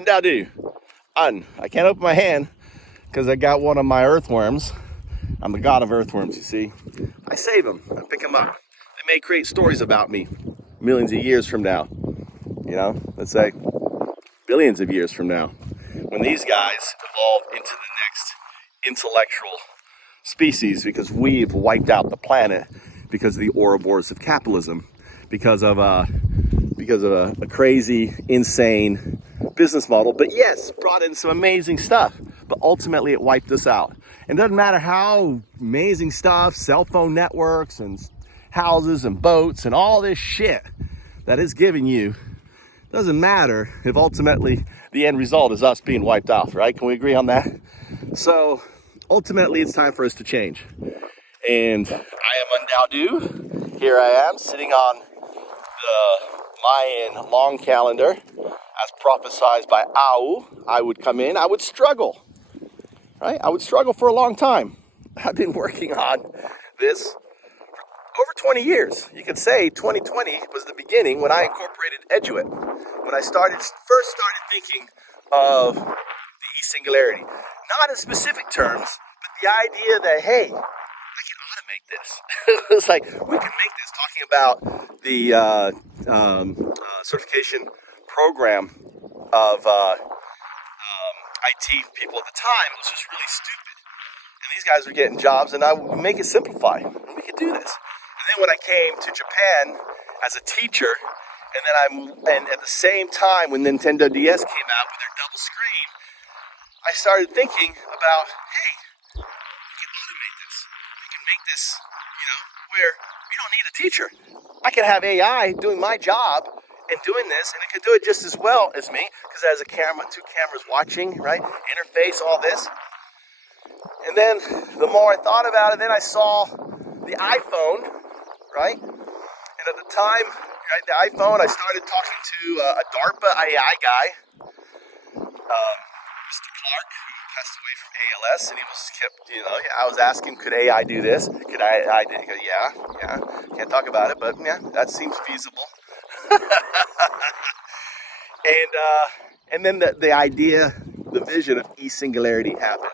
UnDaoDu. I can't open my hand because I got one of my earthworms. I'm the god of earthworms, you see. I save them. I pick them up. They may create stories about me millions of years from now. You know, let's say billions of years from now. When these guys evolve into the next intellectual species, because we've wiped out the planet because of the Ouroboros of capitalism, because of a crazy, insane business model. But yes, brought in some amazing stuff, but ultimately it wiped us out. And it doesn't matter how amazing stuff, cell phone networks and houses and boats and all this shit that is giving you, doesn't matter if ultimately the end result is us being wiped out, right? Can we agree on that? So ultimately it's time for us to change. And I am UnDaoDu. Here I am sitting on the Mayan long calendar, as prophesied by Au. I would come in, I would struggle, right? I would struggle for a long time. I've been working on this for over 20 years. You could say 2020 was the beginning when I incorporated EDUIT. When I first started thinking of the singularity, not in specific terms, but the idea that, hey, I can automate this. It's like, we can make this, talking about the certification program of IT people at the time. It was just really stupid. And these guys were getting jobs, and I would make it simplified. We could do this. And then when I came to Japan as a teacher, and at the same time when Nintendo DS came out with their double screen, I started thinking about, hey, we can automate this. We can make this, where we don't need a teacher. I can have AI doing my job and doing this, and it can do it just as well as me, because it has a camera, two cameras watching, right? Interface, all this. And then the more I thought about it, then I saw the iPhone, right? And at the time, right, the iPhone, I started talking to a DARPA AI guy, Mr. Clark, who passed away from ALS, and he was kept, I was asking, could AI do this? Could AI do it? He goes, yeah, can't talk about it, but yeah, that seems feasible. And then the idea, the vision of e-singularity happened.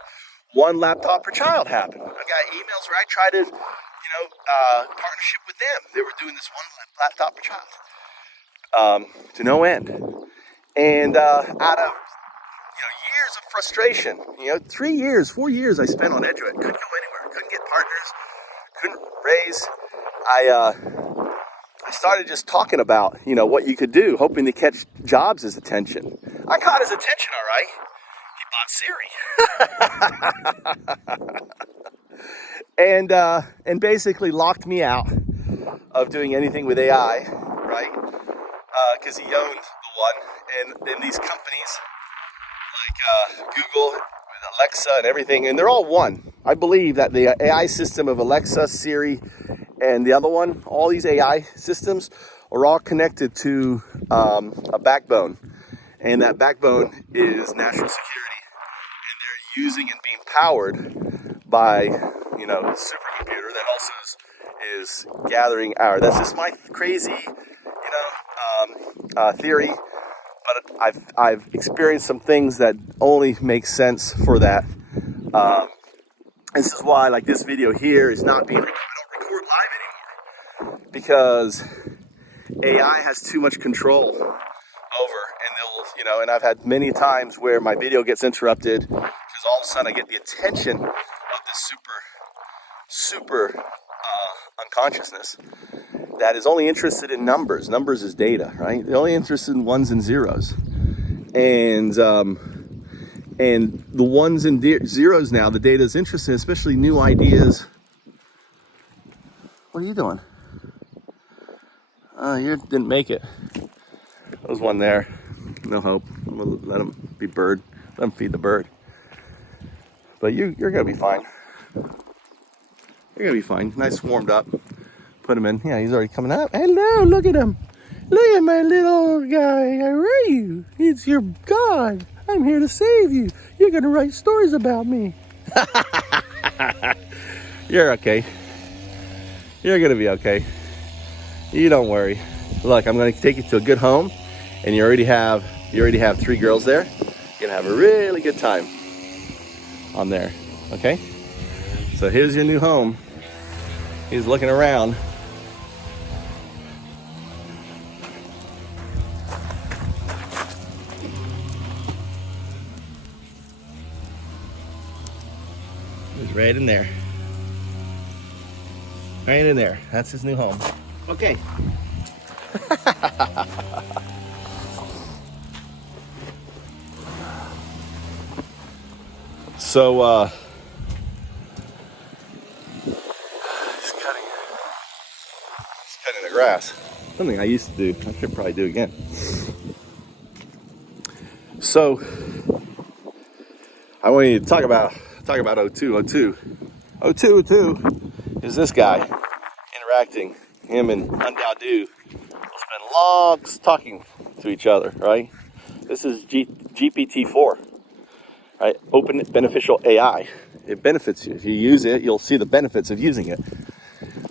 One laptop per child happened. I got emails where I tried to, partnership with them. They were doing this one laptop per child, to no end. And out of years of frustration, 3 years, 4 years I spent on EDUIT. Couldn't go anywhere. Couldn't get partners. Couldn't raise. I started just talking about, what you could do, hoping to catch Jobs' attention. I caught his attention, all right. He bought Siri. And basically locked me out of doing anything with AI, right? Because he owned the one, and then these companies like Google, with Alexa and everything, and they're all one. I believe that the AI system of Alexa, Siri, and the other one, all these AI systems are all connected to a backbone. And that backbone is national security. And they're using and being powered by, a supercomputer that also is gathering our. That's just my crazy, theory. But I've experienced some things that only make sense for that. This is why, like, this video here is not being recorded. I don't record live anymore because AI has too much control over, and they'll, and I've had many times where my video gets interrupted because all of a sudden I get the attention of this super unconsciousness that is only interested in numbers. Numbers is data, right? They're only interested in ones and zeros. And the ones and zeros now, the data is interested, especially new ideas. What are you doing? You didn't make it. There was one there. No hope. I'm gonna let him be bird. Let him feed the bird. But you're gonna be fine. You're gonna be fine. Nice warmed up. Put him in. Yeah, he's already coming out. Hello, look at him. Look at my little guy. How are you? It's your God. I'm here to save you. You're gonna write stories about me. You're okay. You're gonna be okay. You don't worry. Look, I'm gonna take you to a good home, and you already have 3 girls there. You're gonna have a really good time on there, okay? So here's your new home. He's looking around. He's right in there. Right in there. That's his new home. Okay. So, he's cutting the grass. Something I used to do. I should probably do again. So, I want you to talk about O2. O2 is this guy interacting. Him and UnDaoDu will spend long talking to each other, right? This is Gpt4, right? Open beneficial AI. It benefits you. If you use it, you'll see the benefits of using it.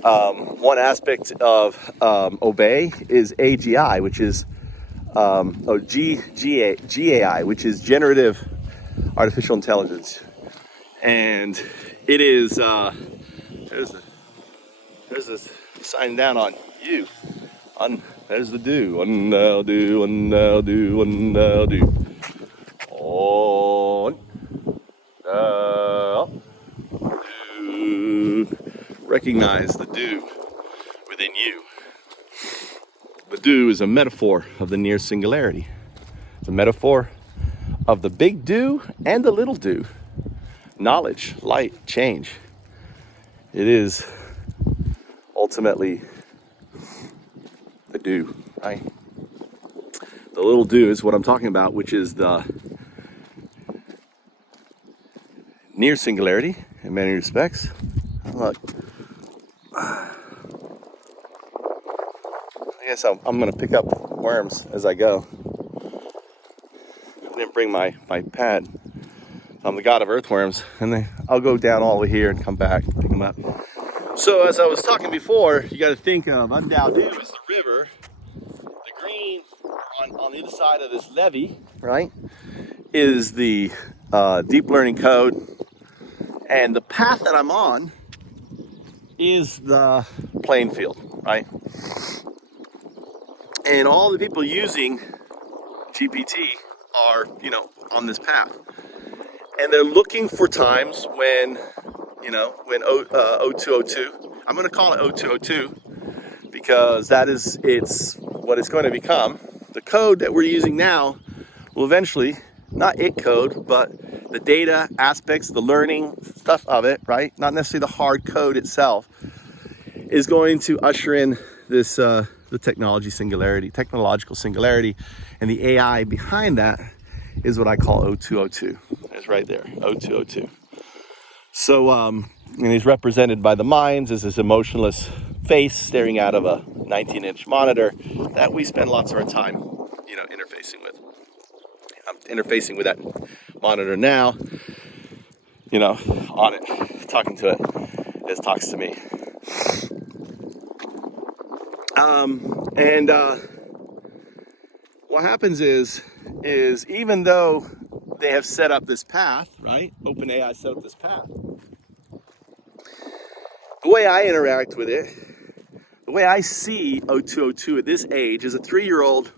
One aspect of Obey is AGI, which is GAI, which is generative artificial intelligence. And it is, there's this sign down on you. There's the do. UnDaoDu. UnDaoDu. Recognize the do within you. The do is a metaphor of the near singularity. It's a metaphor of the big do and the little do. Knowledge, light, change. It is ultimately the do, right? The little do is what I'm talking about, which is the near singularity in many respects. Look, I guess I'm going to pick up worms as I go. I didn't bring my pad. I'm the god of earthworms, and then I'll go down all the way here and come back and pick them up. So as I was talking before, you got to think of UnDaoDu as the river. The green on the other side of this levee, right, is the deep learning code, and the path that I'm on is the playing field, right? And all the people using GPT are, on this path. And they're looking for times when, when O202, I'm going to call it O202 because it's what it's going to become. The code that we're using now will eventually, not it code, but the data aspects, the learning stuff of it, right? Not necessarily the hard code itself, is going to usher in this, the technological singularity, and the AI behind that is what I call O202. It's right there, O202. So, and he's represented by the minds as this emotionless face staring out of a 19-inch monitor that we spend lots of our time, interfacing with. I'm interfacing with that monitor now, on it, talking to it. It talks to me. What happens is even though they have set up this path, right? OpenAI set up this path. The way I interact with it, the way I see O202 at this age is a 3-year-old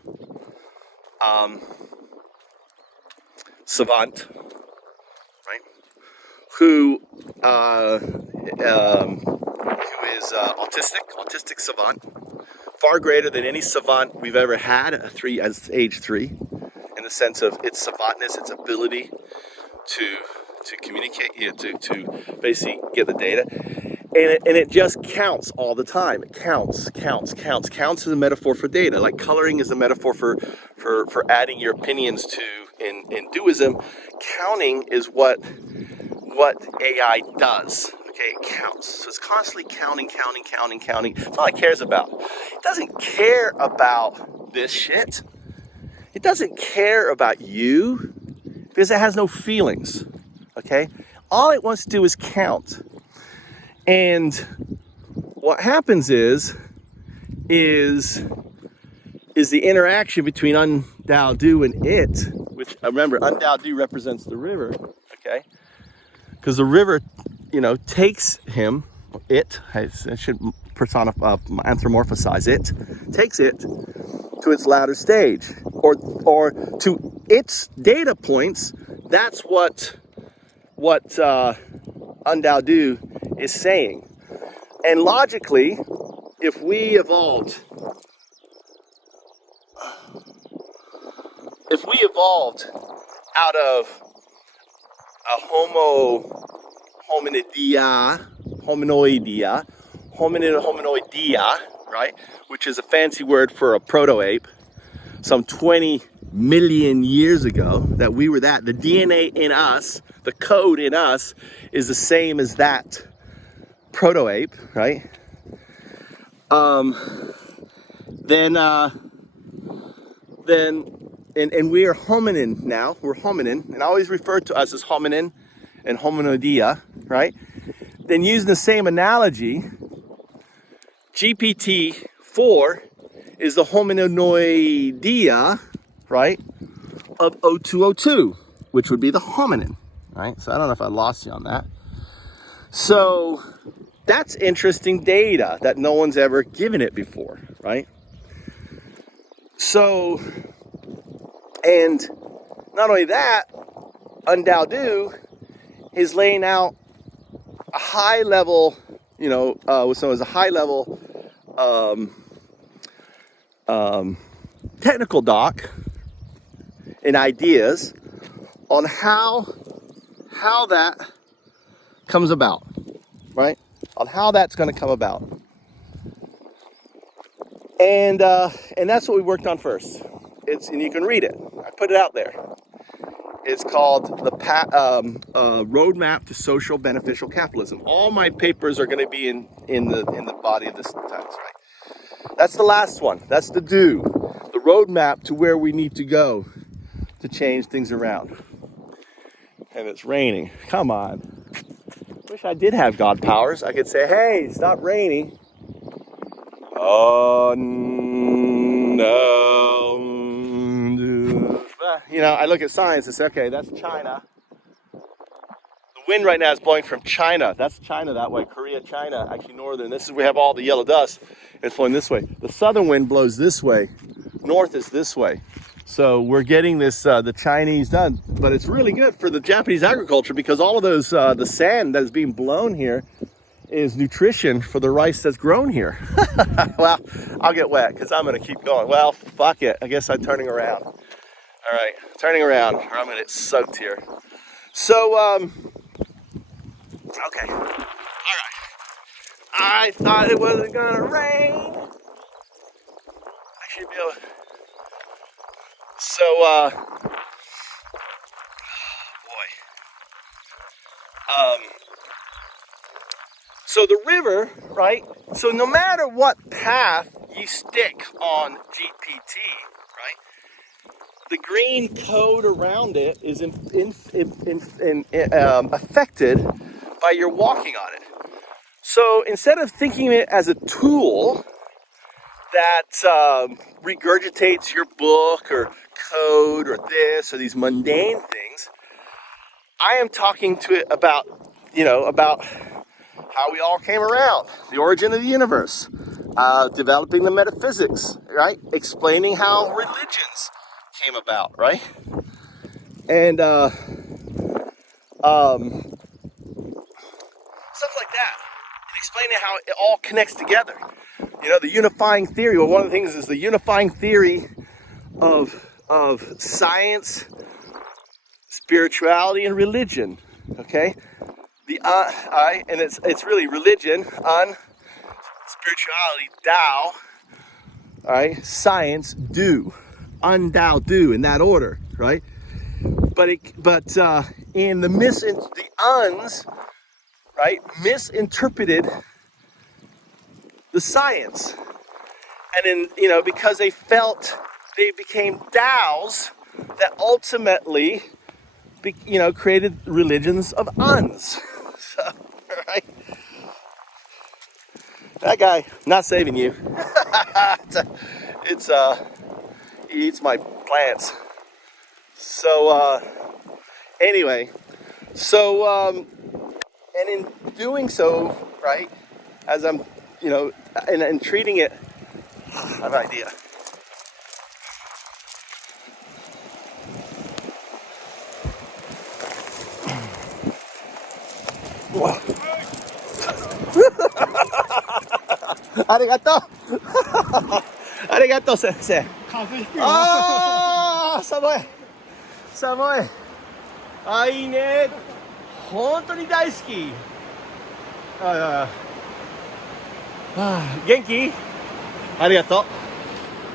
savant, right? Who is autistic savant, far greater than any savant we've ever had at age 3, in the sense of its savantness, its ability to communicate, to basically get the data. And it just counts all the time. It counts. Counts is a metaphor for data. Like coloring is a metaphor for adding your opinions to, in Duism, counting is what AI does. Okay, it counts. So it's constantly counting. That's all it cares about. It doesn't care about this shit. It doesn't care about you because it has no feelings. Okay? All it wants to do is count. And what happens is the interaction between UnDaoDu and it, which remember, UnDaoDu represents the river, okay? Because the river, takes him, I should anthropomorphize it, takes it to its latter stage, or to its data points. That's what UnDaoDu is saying. And logically, if we evolved out of a hominoidea, right? Which is a fancy word for a proto-ape, some 20 million years ago, that we were that. The DNA in us, the code in us, is the same as that proto-ape, right? And we are hominin now. We're hominin, and I always refer to us as hominin and hominoidea, right? Then using the same analogy, GPT-4 is the hominoidea, right, of O2O2, which would be the hominin, right? So I don't know if I lost you on that. So that's interesting data that no one's ever given it before, right? So, and not only that, UnDaoDu is laying out a high level, what's known as a high level technical doc and ideas on how that comes about, right? On how that's going to come about. And that's what we worked on first. And you can read it. I put it out there. It's called the Roadmap to Social Beneficial Capitalism. All my papers are going to be in the body of this text, right? That's the last one. That's the do. The roadmap to where we need to go to change things around. And it's raining. Come on. Wish I did have God powers. I could say, hey, stop raining. Oh, no. I look at signs and say, okay, that's China. The wind right now is blowing from China. That's China that way. Korea, China, actually northern. We have all the yellow dust. It's flowing this way. The southern wind blows this way. North is this way. So we're getting this, the Chinese done. But it's really good for the Japanese agriculture because all of those, the sand that is being blown here is nutrition for the rice that's grown here. Well, I'll get wet because I'm going to keep going. Well, fuck it. I guess I'm turning around. All right, turning around, or I'm going to get soaked here. So, okay. All right. I thought it wasn't going to rain. I should be able to. So, so the river, right? So no matter what path you stick on GPT, right? The green code around it is affected by your walking on it. So instead of thinking of it as a tool that regurgitates your book or code or this or these mundane things, I am talking to it about how we all came around, the origin of the universe, developing the metaphysics, right? Explaining how religions came about, right? And stuff like that, and explaining how it all connects together. The unifying theory. Well, one of the things is the unifying theory of science, spirituality, and religion. Okay, and it's really religion, spirituality, Tao, all right, science, do, UnDaoDu, in that order, right? But in the uns, right, misinterpreted the science, and because they felt they became DAOs that ultimately, created religions of uns. So, right? That guy, not saving you. He eats my plants. So anyway, so and in doing so, right, as I'm, and treating it, I have an idea. Arigato. Arigato, sensei. 風邪ひくよ。あー、寒い。寒い。あ、いいね。本当に大好き。元気？ありがとう。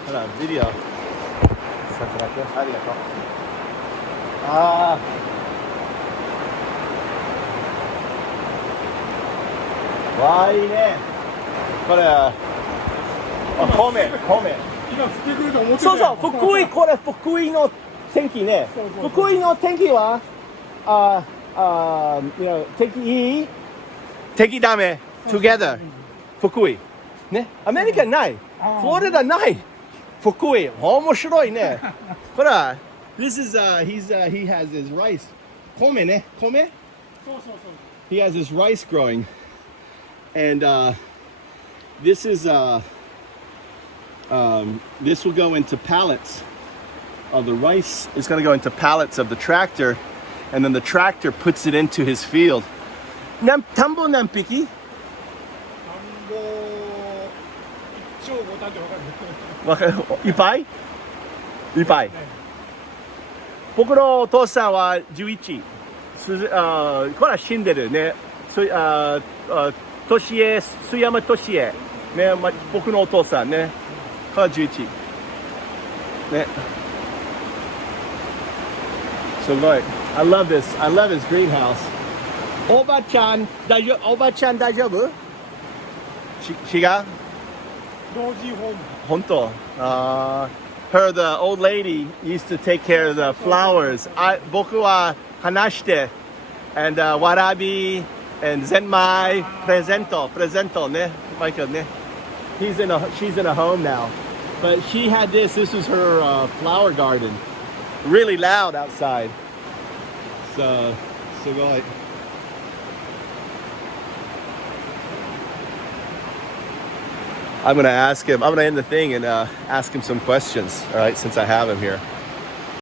ほら、ビデオ。さくらくん、ありがとう。あー。わあ、いいね。これ、米。今降ってくると思ってたよ。そうそう、福井、これ福井の天気ね。そう福井の天気は、天気いい？天気ダメ。together。福井。ね。アメリカない。フロリダない。福井。面白いね。ほら、this is, he has his rice. 米ね。米？そう。He has his rice growing. And, this is, this will go into pallets of the rice. It's going to go into pallets of the tractor, and then the tractor puts it into his field. 田んぼ何匹？田んぼ一丁ボタンってわかる？わかる？いっぱい？いっぱい。僕のお父さんは11。これは死んでるね。年江、須山年江。ね、僕のお父さんね。これは11。ね。すごい。I love this. I love his greenhouse. おばちゃん大丈夫？おばちゃん大丈夫？違う？老人ホーム。本当。Her, the old lady, used to take care of the flowers. 僕は話して、and わらび and ゼンマイプレゼントね、マイケルね。She's in a home now, but she had this. This was her flower garden. Really loud outside. So, すごい。I'm gonna end the thing and ask him some questions. All right, since I have him here.